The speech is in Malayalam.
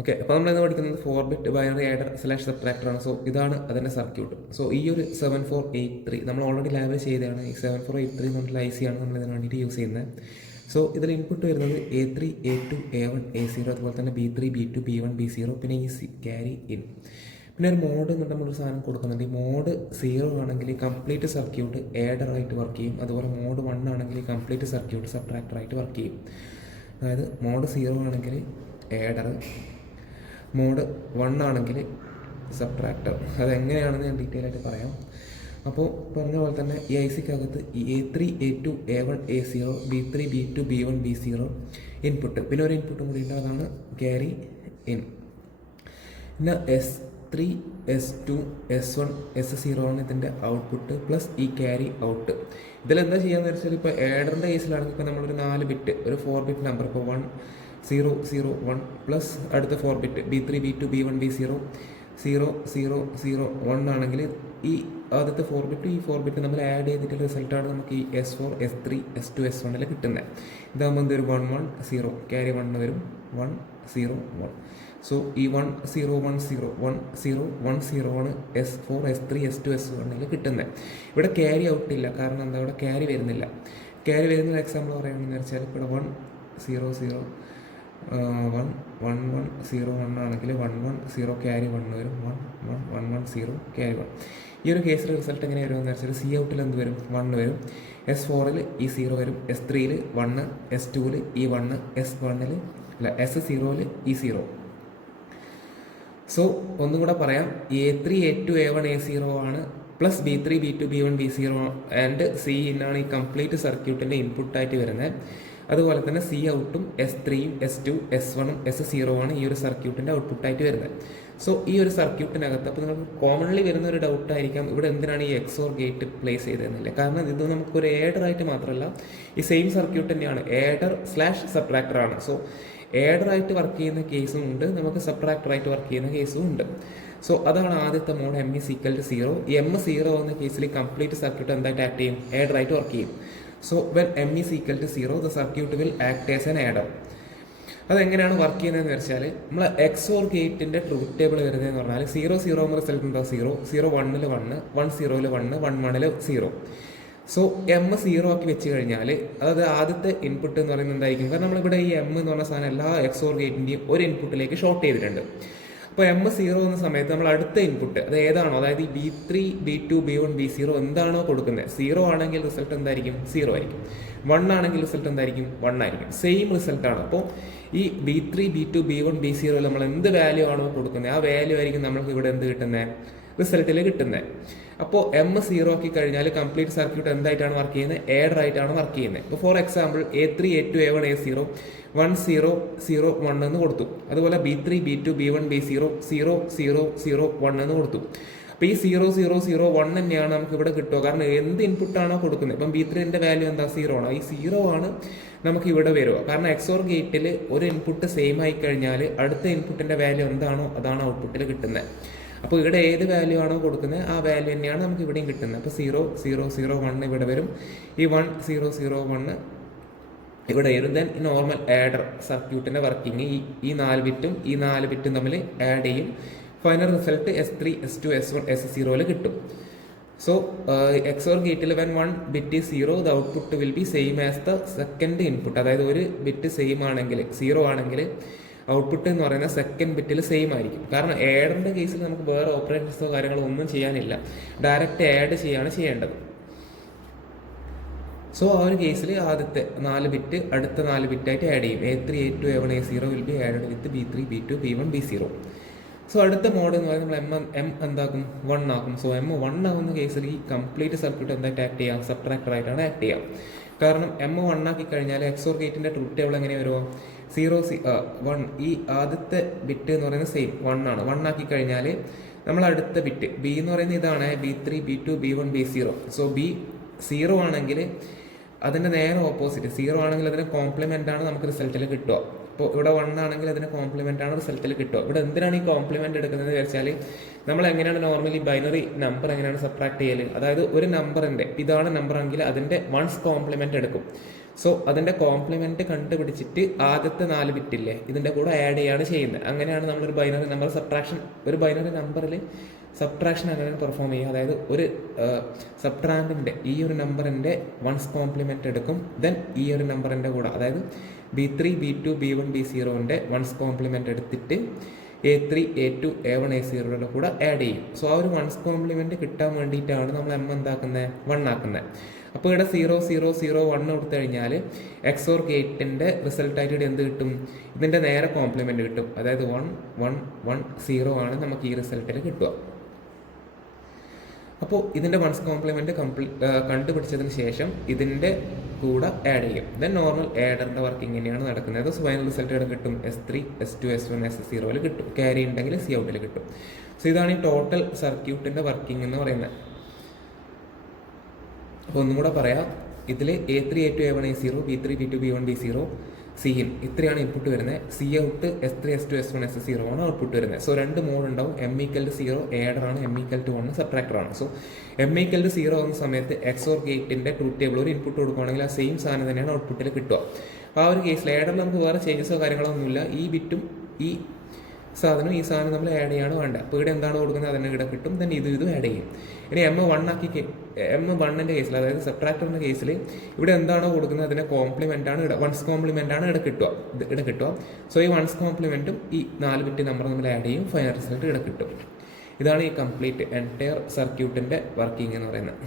ഓക്കെ, അപ്പോൾ നമ്മളിന്ന് പഠിക്കുന്നത് 4-bit ബൈനറി ആഡർ / സബ്ട്രാക്ടർ ആണ്. സോ ഇതാണ് അതിൻ്റെ സർക്യൂട്ട്. സോ ഈ ഒരു 7483 നമ്മൾ ഓൾറെഡി ലാബിൽ ചെയ്തതാണ്. ഈ 7483 എന്ന് പറഞ്ഞിട്ടുള്ള IC ആണ് നമ്മൾ ഇതിന് വേണ്ടിയിട്ട് യൂസ് ചെയ്യുന്നത്. സോ ഇതിൽ ഇൻപുട്ട് വരുന്നത് A3 A2 A1 A0, അതുപോലെ തന്നെ B3 B2 B1 B0, പിന്നെ ഈ ക്യാരി ഇൻ. പിന്നെ ഒരു മോഡ് എന്നിട്ട് നമ്മളൊരു സാധനം കൊടുക്കുന്നുണ്ട്. ഈ മോഡ് 0 ആണെങ്കിൽ കംപ്ലീറ്റ് സർക്യൂട്ട് ആഡറായിട്ട് വർക്ക് ചെയ്യും. അതുപോലെ മോഡ് 1 ആണെങ്കിൽ കംപ്ലീറ്റ് സർക്യൂട്ട് സബ്ട്രാക്ടറായിട്ട് വർക്ക് ചെയ്യും. അതായത് മോഡ് 0 ആണെങ്കിൽ ആഡർ, മോഡ് 1 ആണെങ്കിൽ സബ്ട്രാക്ടർ. അതെങ്ങനെയാണെന്ന് ഞാൻ ഡീറ്റെയിൽ ആയിട്ട് പറയാം. അപ്പോൾ പറഞ്ഞ പോലെ തന്നെ ഈ IC-ക്കകത്ത് ഈ A3 A2 A1 A0 B3 B2 B1 B0 input, പിന്നെ ഒരു ഇൻപുട്ടും കൂടി ഉണ്ട്, അതാണ് ക്യാരി ഇൻ. പിന്നെ S3 S2 S1 S0 ആണ് ഇതിൻ്റെ ഔട്ട്പുട്ട് പ്ലസ് ഈ ക്യാരി ഔട്ട്. ഇതിലെന്താ ചെയ്യാന്ന് വെച്ചാൽ ഇപ്പോൾ ആഡറിൻ്റെ കേസിലാണെങ്കിൽ ഇപ്പോൾ നമ്മളൊരു 4 ബിറ്റ് ഒരു 4-bit നമ്പർ, ഇപ്പോൾ 1 0 0 1 പ്ലസ് അടുത്ത 4 bit B3 B2 B1 B0 0 0 0 1 ആണെങ്കിൽ ഈ ആദ്യത്തെ 4 ബിറ്റ് ഈ 4 ബിറ്റ് നമ്മൾ ആഡ് ചെയ്തിട്ടുള്ള റിസൾട്ടാണ് നമുക്ക് ഈ S4 S3 S2 S1 കിട്ടുന്നത്. ഇതാകുമ്പോൾ എന്തൊരു 1 1 0 ക്യാരി 1 വരും, 1 0 1. സോ ഈ 1 0 1 0 1 0 1 0 ആണ് S4 S3 S2 S1 കിട്ടുന്നത്. ഇവിടെ ക്യാരി ഔട്ട് ഇല്ല, കാരണം എന്താ, ഇവിടെ ക്യാരി വരുന്നില്ല. ക്യാരി വരുന്ന എക്സാമ്പിൾ പറയുകയാണെന്ന് വെച്ചാൽ ഇവിടെ 1 0 0 1 1 1 0 1 ആണെങ്കിൽ 1 1 0 ക്യാരി 1 വരും, 1 1 1 1 0 ക്യാരി 1. ഈ ഒരു കേസിൽ റിസൾട്ട് എങ്ങനെ വരുമെന്ന് വെച്ചാൽ C ഔട്ടിൽ എന്ത് വരും, 1 വരും, S4-ൽ ഈ 0 വരും, S3-ൽ 1, S2-ൽ ഈ 1, S1-ൽ അല്ല S0-ൽ ഈ 0. സോ ഒന്നും കൂടെ പറയാം, A3 A2 A1 A0 ആണ് plus B3 B2 B1 B0 and C ഇന്നാണ് ഈ കംപ്ലീറ്റ് സർക്യൂട്ടിൻ്റെ ഇൻപുട്ടായിട്ട് വരുന്നത്. അതുപോലെ തന്നെ C ഔട്ടും S3യും S2 S1ഉം S0 ആണ് ഈ ഒരു സർക്യൂട്ടിൻ്റെ ഔട്ട്പുട്ടായിട്ട് വരുന്നത്. സോ ഈ ഒരു സർക്യൂട്ടിനകത്ത് അപ്പോൾ നിങ്ങൾക്ക് കോമൺലി വരുന്ന ഒരു ഡൗട്ടായിരിക്കാം, ഇവിടെ എന്തിനാണ് ഈ XOR ഗേറ്റ് പ്ലേസ് ചെയ്തതെന്നില്ല. കാരണം ഇത് നമുക്കൊരു ആഡറായിട്ട് മാത്രമല്ല, ഈ സെയിം സർക്യൂട്ട് തന്നെയാണ്, ആഡർ / സബ്ട്രാക്ടർ ആണ്. സോ ആഡറായിട്ട് വർക്ക് ചെയ്യുന്ന കേസും ഉണ്ട്, നമുക്ക് സബ്ട്രാക്ടറായിട്ട് വർക്ക് ചെയ്യുന്ന കേസും ഉണ്ട്. സോ അതാണ് ആദ്യത്തെ mode M is equal to 0. ഈ M 0 എന്ന കേസിൽ കംപ്ലീറ്റ് സർക്യൂട്ട് എന്തായിട്ട് ആക്ട് ചെയ്യും, ആഡറായിട്ട് വർക്ക് ചെയ്യും. So when M is equal to 0 the circuit will act as an adder. അതെങ്ങനെയാണ് വർക്ക് ചെയ്യുന്നതെന്ന് വെച്ചാൽ നമ്മൾ XOR ഗേറ്റിൻ്റെ ട്രൂത്ത് ടേബിൾ വരുന്നതെന്ന് പറഞ്ഞാൽ 0 0 എന്ന റിസൾട്ട് ഉണ്ടോ, 0 0 1-ൽ 1 1 0-ൽ 1 1 1-ൽ 0. സോ M 0 ആക്കി വെച്ച് കഴിഞ്ഞാൽ അതായത് ആദ്യത്തെ ഇൻപുട്ട് എന്ന് പറയുന്നത് എന്തായിരിക്കും, കാരണം നമ്മളിവിടെ ഈ M എന്ന് പറഞ്ഞ സാധനം എല്ലാ XOR ഗേറ്റിൻ്റെയും ഒരു ഇൻപുട്ടിലേക്ക് ഷോർട്ട് ചെയ്തിട്ടുണ്ട്. അപ്പോൾ M 0 എന്ന സമയത്ത് നമ്മൾ അടുത്ത ഇൻപുട്ട് അത് ഏതാണോ, അതായത് ഈ B3 B2 B1 B0 എന്താണോ കൊടുക്കുന്നത്, 0 ആണെങ്കിൽ റിസൾട്ട് എന്തായിരിക്കും, 0 ആയിരിക്കും, 1 ആണെങ്കിൽ റിസൾട്ട് എന്തായിരിക്കും, 1 ആയിരിക്കും, സെയിം റിസൾട്ടാണ്. അപ്പോൾ ഈ B3 B2 B1 B0 നമ്മൾ എന്ത് വാല്യൂ ആണോ കൊടുക്കുന്നത് ആ വാല്യൂ ആയിരിക്കും നമ്മൾക്ക് ഇവിടെ എന്ത് കിട്ടുന്നത്, റിസൾട്ടിൽ കിട്ടുന്നത്. അപ്പോൾ M 0 ആക്കി കഴിഞ്ഞാൽ കംപ്ലീറ്റ് സർക്യൂട്ട് എന്തായിട്ടാണ് വർക്ക് ചെയ്യുന്നത്, ആഡറായിട്ടാണ് വർക്ക് ചെയ്യുന്നത്. ഇപ്പോൾ for example A3 A2 A1 A0 1 0 0 1 എന്ന് കൊടുത്തു. അതുപോലെ B3 B2 B1 B0 0 0 0 1 എന്ന് കൊടുത്തു. അപ്പോൾ ഈ 0 0 0 1 തന്നെയാണ് നമുക്ക് ഇവിടെ കിട്ടുക, കാരണം എന്ത് ഇൻപുട്ടാണോ കൊടുക്കുന്നത്. ഇപ്പം B3ൻ്റെ വാല്യൂ എന്താ, 0 ആണ്. ഈ 0 ആണ് നമുക്ക് ഇവിടെ വരിക, കാരണം XOR ഗേറ്റിൽ ഒരു ഇൻപുട്ട് സെയിം ആയി കഴിഞ്ഞാൽ അടുത്ത ഇൻപുട്ടിൻ്റെ വാല്യൂ എന്താണോ അതാണ് ഔട്ട്പുട്ടിൽ കിട്ടുന്നത്. അപ്പോൾ ഇവിടെ ഏത് വാല്യൂ ആണോ കൊടുക്കുന്നത് ആ വാല്യൂ തന്നെയാണ് നമുക്ക് ഇവിടെയും കിട്ടുന്നത്. അപ്പോൾ 0 0 0 1 ഇവിടെ വരും, ഈ 1 0 0 1 ഇവിടെ വരും. ദെൻ നോർമൽ ആഡർ സർക്യൂട്ടിൻ്റെ വർക്കിംഗ് ഈ 4 ബിറ്റും ഈ 4 ബിറ്റും തമ്മിൽ ആഡ് ചെയ്യും. Final result S3 S2 S1 S0-ൽ കിട്ടും. സോ XOR ഗേറ്റിൽ when 1 bit is 0 the output will be same as the second input. അതായത് ഒരു ബിറ്റ് സെയിം ആണെങ്കിൽ 0 ആണെങ്കിൽ ഔട്ട്പുട്ട് എന്ന് പറയുന്ന സെക്കൻഡ് ബിറ്റിൽ സെയിം ആയിരിക്കും. കാരണം ആഡറിൻ്റെ കേസിൽ നമുക്ക് വേറെ ഓപ്പറേഷൻസോ കാര്യങ്ങളോ ഒന്നും ചെയ്യാനില്ല, ഡയറക്റ്റ് ആഡ് ചെയ്യാണ് ചെയ്യേണ്ടത്. സോ ആ ഒരു കേസിൽ ആദ്യത്തെ 4 ബിറ്റ് അടുത്ത 4 ബിറ്റായിട്ട് ആഡ് ചെയ്യും. A3 A2 A1 A0 will be added with B3 B2 B1 B0. So അടുത്ത മോഡ് എന്ന് പറയുന്നത് നമ്മൾ M എന്താക്കും, 1 ആക്കും. സോ M 1 ആകുന്ന കേസിൽ ഈ കംപ്ലീറ്റ് സർക്യൂട്ട് എന്തായിട്ട് ആക്ട് ചെയ്യാം, സബ്ട്രാക്ടറായിട്ടാണ് ആക്ട് ചെയ്യാം. കാരണം M 1 ആക്കി കഴിഞ്ഞാൽ XOR ഗേറ്റിൻ്റെ ട്രൂത്ത് ടേബിൾ എങ്ങനെ വരുമോ, 0 1 ഈ ആദ്യത്തെ ബിറ്റ് എന്ന് പറയുന്നത് സെയിം 1 ആണ്. 1 ആക്കി കഴിഞ്ഞാൽ നമ്മൾ അടുത്ത ബിറ്റ് B എന്ന് പറയുന്നത് ഇതാണ്, B3 B2 B1 B0. So B 0 ആണെങ്കിൽ അതിൻ്റെ നേരെ ഓപ്പോസിറ്റ്, 0 ആണെങ്കിൽ അതിന് കോംപ്ലിമെൻ്റ് ആണ് നമുക്ക് റിസൾട്ടിൽ കിട്ടുക. ഇപ്പോൾ ഇവിടെ 1 ആണെങ്കിൽ അതിന് കോംപ്ലിമെൻ്റ് ആണ് റിസൾട്ടിൽ കിട്ടുക. ഇവിടെ എന്തിനാണ് ഈ കോംപ്ലിമെൻ്റ് എടുക്കുന്നത് വെച്ചാൽ നമ്മൾ എങ്ങനെയാണ് നോർമലി ബൈനറി നമ്പർ എങ്ങനെയാണ് സബ്ട്രാക്ട് ചെയ്യൽ, അതായത് ഒരു നമ്പറിൻ്റെ ഇതാണ് നമ്പർ എങ്കിൽ അതിൻ്റെ 1's കോംപ്ലിമെൻ്റ് എടുക്കും. സോ അതിൻ്റെ കോംപ്ലിമെൻറ്റ് കണ്ടുപിടിച്ചിട്ട് ആദ്യത്തെ 4 ബിറ്റില്ലേ ഇതിൻ്റെ കൂടെ ആഡ് ചെയ്യാണ് ചെയ്യുന്നത്. അങ്ങനെയാണ് നമ്മളൊരു ബൈനറി നമ്പർ സബ്ട്രാക്ഷൻ, ഒരു ബൈനറി നമ്പറിൽ സബ്ട്രാക്ഷൻ അങ്ങനെയാണ് പെർഫോം ചെയ്യുക. അതായത് ഒരു സബ്ട്രാൻഡിൻ്റെ ഈ ഒരു നമ്പറിൻ്റെ വൺസ് കോംപ്ലിമെൻറ്റ് എടുക്കും, ദെൻ ഈ ഒരു നമ്പറിൻ്റെ കൂടെ അതായത് B3 B2 B1 B0ൻ്റെ once compliment എടുത്തിട്ട് A3 A2 A1 A0യുടെ കൂടെ ആഡ് ചെയ്യും. സോ ആ ഒരു വൺസ് കോംപ്ലിമെൻറ്റ് കിട്ടാൻ വേണ്ടിയിട്ടാണ് നമ്മൾ M എന്താക്കുന്നത് 1 ആക്കുന്നത്. അപ്പോൾ ഇവിടെ 0 0 0 1 കൊടുത്തു കഴിഞ്ഞാൽ XOR ഗേറ്റിൻ്റെ റിസൾട്ടായിട്ട് എന്ത് കിട്ടും, ഇതിൻ്റെ നേരെ കോംപ്ലിമെൻറ്റ് കിട്ടും. അതായത് 1 1 1 0 ആണ് നമുക്ക് ഈ റിസൾട്ടിൽ കിട്ടുക. അപ്പോൾ ഇതിൻ്റെ വൺസ് കോംപ്ലിമെൻറ്റ് കണ്ടുപിടിച്ചതിന് ശേഷം ഇതിൻ്റെ കൂടെ ആഡ് ചെയ്യും. ദെൻ നോർമൽ ആഡറിൻ്റെ വർക്കിംഗ് ഇങ്ങനെയാണ് നടക്കുന്നത്. സോ ഫൈനൽ റിസൾട്ട് ഇവിടെ കിട്ടും S3 S2 S1 S0 കിട്ടും. ക്യാരി ഉണ്ടെങ്കിൽ C ഔട്ടിൽ കിട്ടും. സോ ഇതാണ് ഈ ടോട്ടൽ സർക്യൂട്ടിൻ്റെ വർക്കിംഗ് എന്ന് പറയുന്നത്. അപ്പോൾ ഒന്നും കൂടെ പറയാം, ഇതിൽ A3 A2 A1 A0 B3 B2 B1 B0 C-in ഇത്രയാണ് ഇൻപുട്ട് വരുന്നത്. C out S3 S2 S1 S0 ആണ് ഔട്ട്പുട്ട് വരുന്നത്. സോ 2 മോഡ് ഉണ്ടാവും. M=0 ആഡറാണ്, M=1 സബ്ട്രാക്ടറാണ്. സോ M=0 ആകുന്ന സമയത്ത് XOR ഗേറ്റിൻ്റെ ട്രൂത്ത് ടേബിൾ ഒരു ഇൻപുട്ട് കൊടുക്കുകയാണെങ്കിൽ ആ സെയിം സാധനം തന്നെയാണ് ഔട്ട്പുട്ടിൽ കിട്ടുക. അപ്പോൾ ആ ഒരു കേസിൽ ആഡറിൽ നമുക്ക് വേറെ ചേഞ്ചസോ കാര്യങ്ങളോ ഒന്നുമില്ല. ഈ ബിറ്റും ഈ സാധനം ഈ സാധനം നമ്മൾ ആഡ് ചെയ്യാണ് വേണ്ട. അപ്പോൾ ഇവിടെ എന്താണ് കൊടുക്കുന്നത് അതിന് ഇവിടെ കിട്ടും. തന്നെ ഇതും ആഡ് ചെയ്യും. ഇനി M1 ആക്കി M1ൻ്റെ കേസിൽ അതായത് സബ്ട്രാക്ടറിൻ്റെ കേസിൽ ഇവിടെ എന്താണോ കൊടുക്കുന്നത് അതിനെ കോംപ്ലിമെൻ്റ് ആണ് വൺസ് കോംപ്ലിമെൻ്റ് ആണ് ഇവിടെ കിട്ടുക. സോ ഈ വൺസ് കോംപ്ലിമെൻറ്റും ഈ 4 ബിറ്റ് നമ്പർ നമ്മൾ ആഡ് ചെയ്യും, ഫൈനൽ റിസൾട്ട് ഇവിടെ കിട്ടും. ഇതാണ് ഈ കംപ്ലീറ്റ് എൻറ്റയർ സർക്യൂട്ടിൻ്റെ വർക്കിംഗ് എന്ന് പറയുന്നത്.